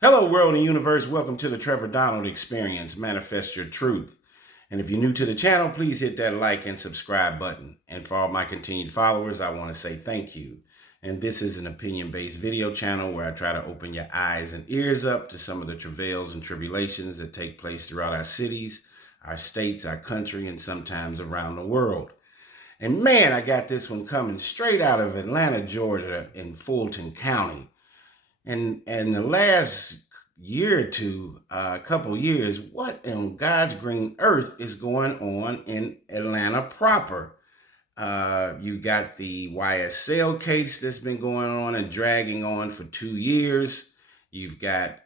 Hello, world and universe. Welcome to the Trevor Donald Experience. Manifest your truth. And if you're new to the channel, please hit that like and subscribe button. And for all my continued followers, I want to say thank you. And this is an opinion-based video channel where I try to open your eyes and ears up to some of the travails and tribulations that take place throughout our cities, our states, our country, and sometimes around the world. And man, I got this one coming straight out of Atlanta, Georgia, in Fulton County. And the last year or two, a couple years, what in God's green earth is going on in Atlanta proper? You got the YSL case that's been going on and dragging on for 2 years. You've got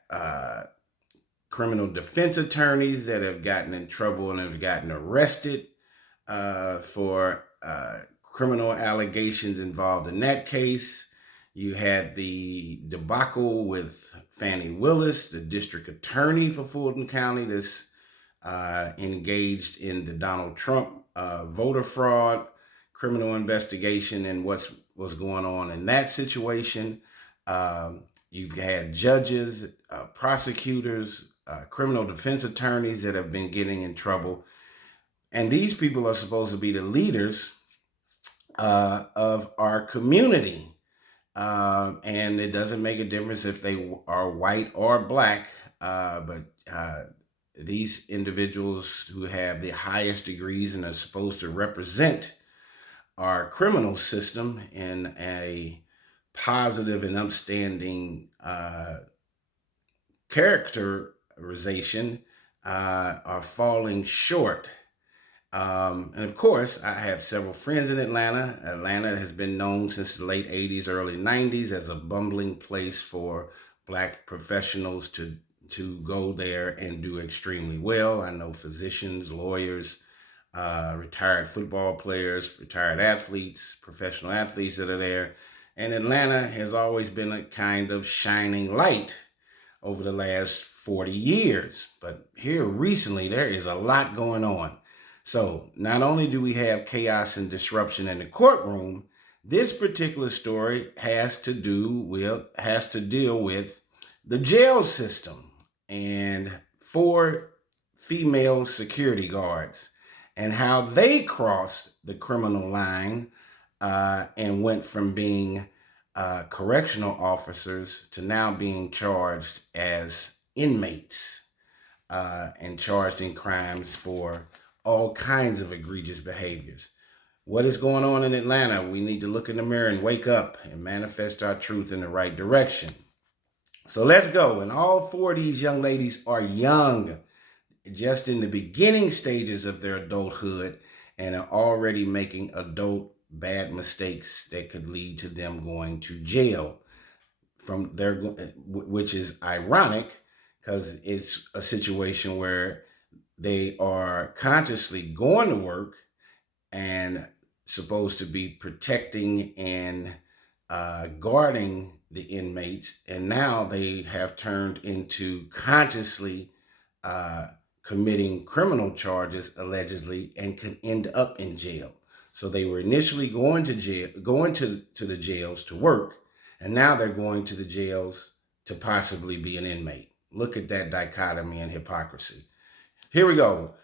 criminal defense attorneys that have gotten in trouble and have gotten arrested for criminal allegations involved in that case. You had the debacle with Fannie Willis, the district attorney for Fulton County, that's engaged in the Donald Trump voter fraud criminal investigation and what's going on in that situation. You've had judges, prosecutors, criminal defense attorneys that have been getting in trouble. And these people are supposed to be the leaders of our community. And it doesn't make a difference if they are white or black, but these individuals who have the highest degrees and are supposed to represent our criminal system in a positive and upstanding characterization are falling short. And of course, I have several friends in Atlanta. Atlanta has been known since the late 80s, early 90s as a bumbling place for black professionals to go there and do extremely well. I know physicians, lawyers, retired football players, retired athletes, professional athletes that are there. And Atlanta has always been a kind of shining light over the last 40 years. But here recently, there is a lot going on. So not only do we have chaos and disruption in the courtroom, this particular story has to deal with the jail system and 4 female security guards and how they crossed the criminal line and went from being correctional officers to now being charged as inmates and charged in crimes for all kinds of egregious behaviors. What is going on in Atlanta? We need to look in the mirror and wake up and manifest our truth in the right direction. So let's go. And all 4 of these young ladies are young, just in the beginning stages of their adulthood, and are already making adult bad mistakes that could lead to them going to jail. Which is ironic because it's a situation where they are consciously going to work and supposed to be protecting and guarding the inmates. And now they have turned into consciously committing criminal charges, allegedly, and can end up in jail. So they were initially going to the jails to work, and now they're going to the jails to possibly be an inmate. Look at that dichotomy and hypocrisy. Here we go.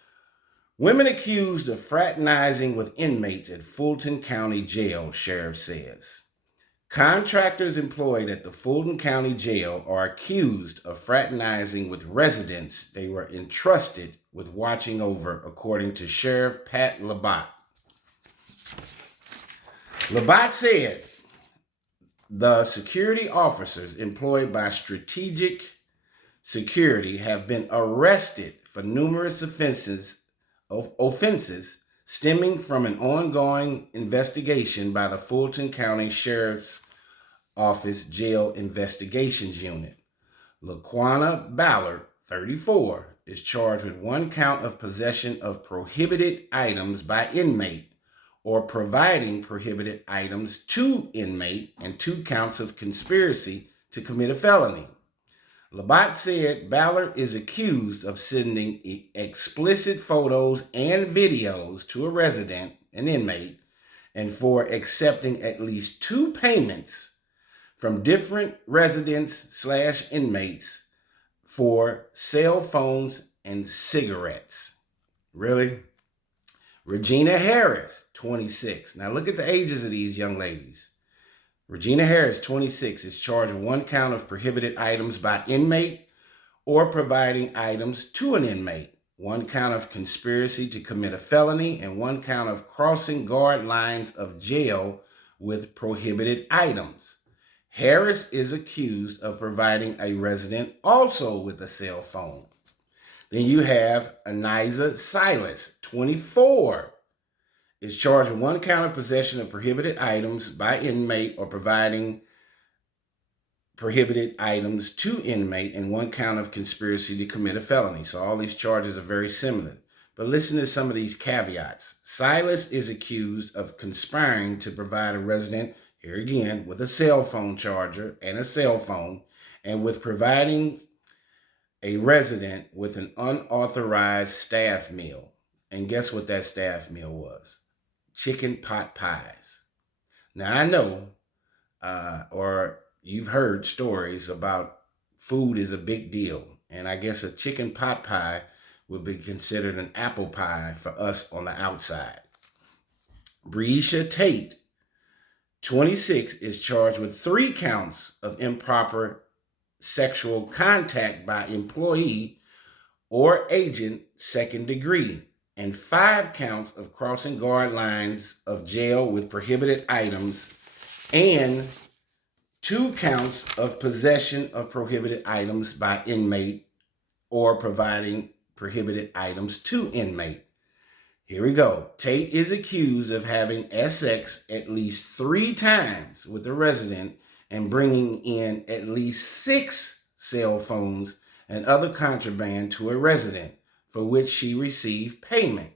Women accused of fraternizing with inmates at Fulton County Jail, sheriff says. Contractors employed at the Fulton County Jail are accused of fraternizing with residents they were entrusted with watching over, according to Sheriff Pat Labatt. Labatt said the security officers employed by Strategic Security have been arrested for numerous offenses stemming from an ongoing investigation by the Fulton County Sheriff's Office Jail Investigations Unit. Laquana Ballard, 34, is charged with 1 count of possession of prohibited items by inmate or providing prohibited items to inmate, and 2 counts of conspiracy to commit a felony. Labatt said Ballard is accused of sending explicit photos and videos to a resident, an inmate, and for accepting at least 2 payments from different residents/inmates for cell phones and cigarettes. Really? Regina Harris, 26. Now look at the ages of these young ladies. Regina Harris, 26, is charged with 1 count of prohibited items by inmate or providing items to an inmate, 1 count of conspiracy to commit a felony, and 1 count of crossing guard lines of jail with prohibited items. Harris is accused of providing a resident also with a cell phone. Then you have Aniza Silas, 24, is charged with 1 count of possession of prohibited items by inmate or providing prohibited items to inmate, and 1 count of conspiracy to commit a felony. So all these charges are very similar. But listen to some of these caveats. Silas is accused of conspiring to provide a resident, here again, with a cell phone charger and a cell phone, and with providing a resident with an unauthorized staff meal. And guess what that staff meal was? Chicken pot pies. Now I know, or you've heard stories about food is a big deal. And I guess a chicken pot pie would be considered an apple pie for us on the outside. Breisha Tate, 26, is charged with 3 counts of improper sexual contact by employee or agent, 2nd degree, and 5 counts of crossing guard lines of jail with prohibited items, and 2 counts of possession of prohibited items by inmate or providing prohibited items to inmate. Here we go. Tate is accused of having sex at least 3 times with the resident and bringing in at least 6 cell phones and other contraband to a resident, for which she received payment.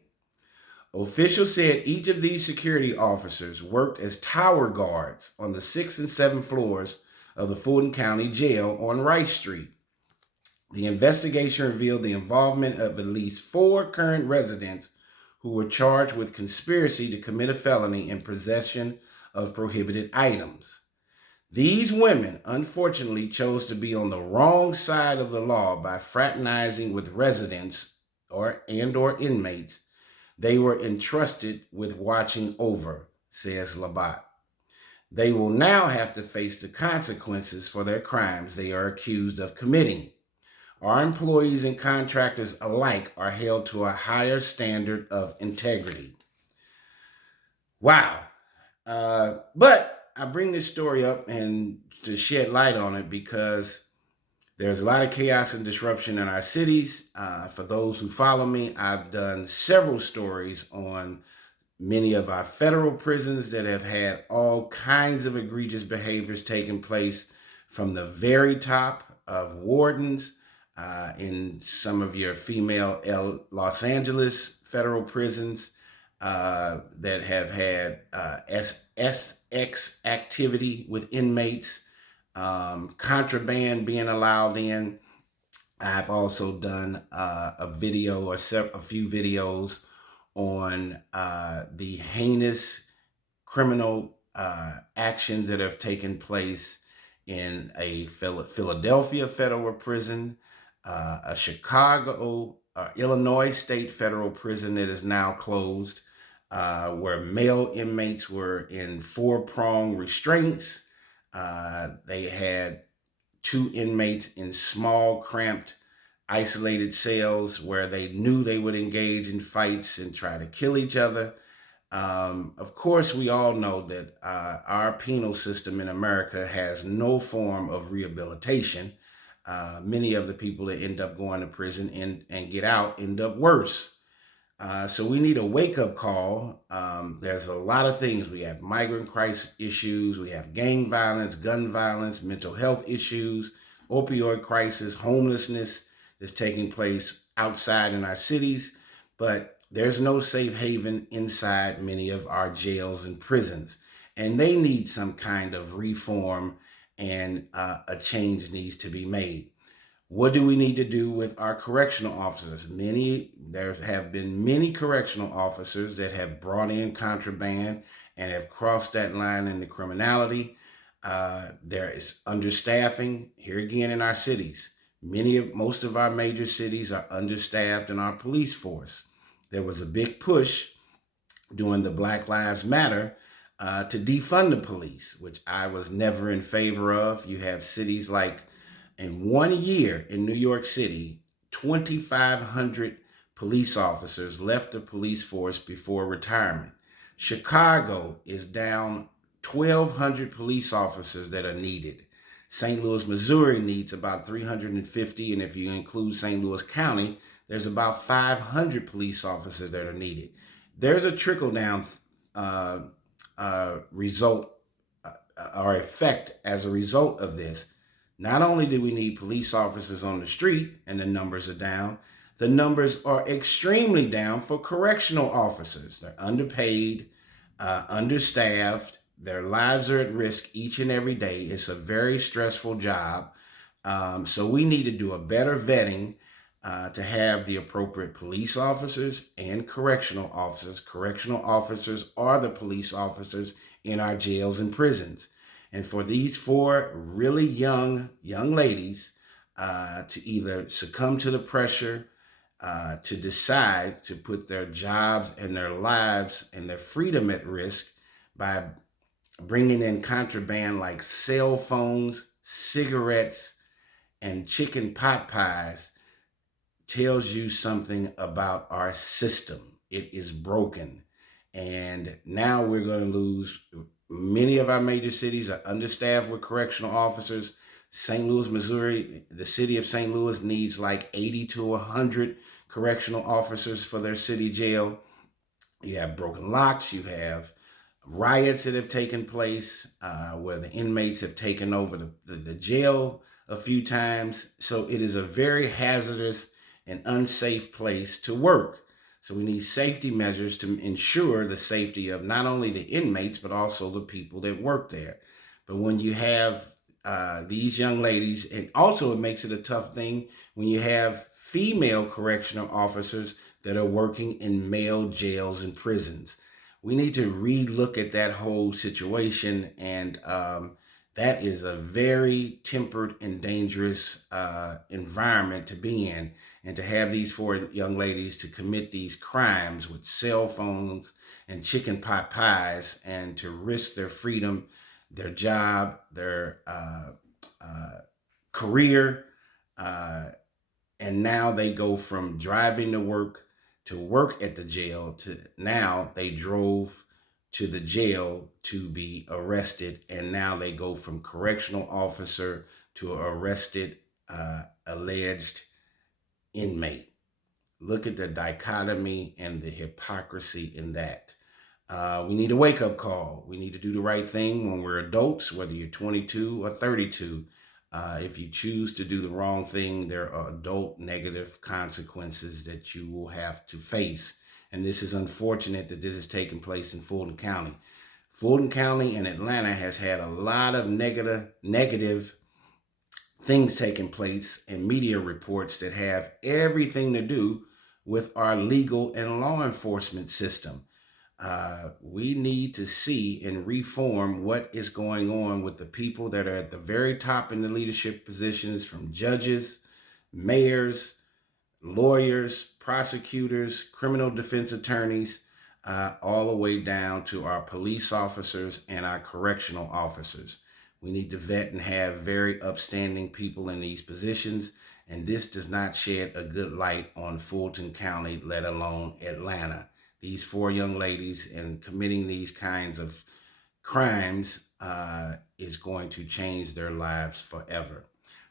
Officials said each of these security officers worked as tower guards on the 6th and 7th floors of the Fulton County Jail on Rice Street. The investigation revealed the involvement of at least 4 current residents who were charged with conspiracy to commit a felony in possession of prohibited items. These women, unfortunately, chose to be on the wrong side of the law by fraternizing with residents or inmates they were entrusted with watching over, says Labat. They will now have to face the consequences for their crimes they are accused of committing. Our employees and contractors alike are held to a higher standard of integrity. Wow. But I bring this story up and to shed light on it because there's a lot of chaos and disruption in our cities. For those who follow me, I've done several stories on many of our federal prisons that have had all kinds of egregious behaviors taking place, from the very top of wardens in some of your female Los Angeles federal prisons that have had SX activity with inmates, contraband being allowed in. I've also done a video or a few videos on the heinous criminal actions that have taken place in a Philadelphia federal prison, a Chicago, Illinois state federal prison that is now closed, where male inmates were in 4-prong restraints. They had 2 inmates in small, cramped, isolated cells where they knew they would engage in fights and try to kill each other. Of course, we all know that our penal system in America has no form of rehabilitation. Many of the people that end up going to prison and get out end up worse. So we need a wake-up call. There's a lot of things. We have migrant crisis issues. We have gang violence, gun violence, mental health issues, opioid crisis, homelessness that's taking place outside in our cities. But there's no safe haven inside many of our jails and prisons. And they need some kind of reform, and a change needs to be made. What do we need to do with our correctional officers? There have been many correctional officers that have brought in contraband and have crossed that line into criminality. There is understaffing here again in our cities. Most of our major cities are understaffed in our police force. There was a big push during the Black Lives Matter to defund the police, which I was never in favor of. You have cities like, in 1 year in New York City, 2,500 police officers left the police force before retirement. Chicago is down 1,200 police officers that are needed. St. Louis, Missouri needs about 350, and if you include St. Louis County, there's about 500 police officers that are needed. There's a trickle-down result or effect as a result of this. Not only do we need police officers on the street and the numbers are down, the numbers are extremely down for correctional officers. They're underpaid, understaffed. Their lives are at risk each and every day. It's a very stressful job. So we need to do a better vetting to have the appropriate police officers and correctional officers. Correctional officers are the police officers in our jails and prisons. And for these four really young ladies to either succumb to the pressure, to decide to put their jobs and their lives and their freedom at risk by bringing in contraband like cell phones, cigarettes, and chicken pot pies, tells you something about our system. It is broken. And now we're going to lose. Many of our major cities are understaffed with correctional officers. St. Louis, Missouri, the city of St. Louis needs like 80 to 100 correctional officers for their city jail. You have broken locks. You have riots that have taken place where the inmates have taken over the jail a few times. So it is a very hazardous and unsafe place to work. So we need safety measures to ensure the safety of not only the inmates, but also the people that work there. But when you have these young ladies, and also it makes it a tough thing when you have female correctional officers that are working in male jails and prisons. We need to relook at that whole situation, and that is a very tempered and dangerous environment to be in. And to have these four young ladies to commit these crimes with cell phones and chicken pot pies, and to risk their freedom, their job, their career, and now they go from driving to work at the jail to now they drove to the jail to be arrested, and now they go from correctional officer to arrested alleged inmate. Look at the dichotomy and the hypocrisy in that. We need a wake-up call. We need to do the right thing when we're adults, whether you're 22 or 32. If you choose to do the wrong thing, there are adult negative consequences that you will have to face. And this is unfortunate that this is taking place in Fulton County. Fulton County and Atlanta has had a lot of negative things taking place and media reports that have everything to do with our legal and law enforcement system. We need to see and reform what is going on with the people that are at the very top in the leadership positions, from judges, mayors, lawyers, prosecutors, criminal defense attorneys, all the way down to our police officers and our correctional officers. We need to vet and have very upstanding people in these positions, and this does not shed a good light on Fulton County, let alone Atlanta. These four young ladies and committing these kinds of crimes is going to change their lives forever.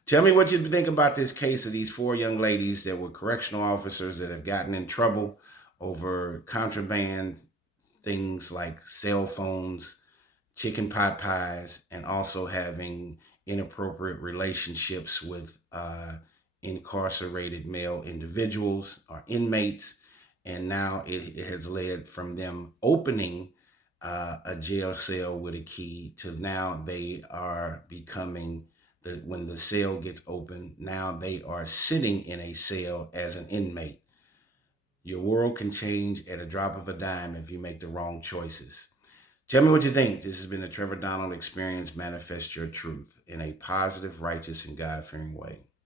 Tell me what you think about this case of these four young ladies that were correctional officers that have gotten in trouble over contraband things like cell phones, chicken pot pies, and also having inappropriate relationships with incarcerated male individuals or inmates. And now it has led from them opening a jail cell with a key to now they are becoming, when the cell gets open, now they are sitting in a cell as an inmate. Your world can change at a drop of a dime if you make the wrong choices. Tell me what you think. This has been the Trevor Donald Experience. Manifest your truth in a positive, righteous, and God-fearing way.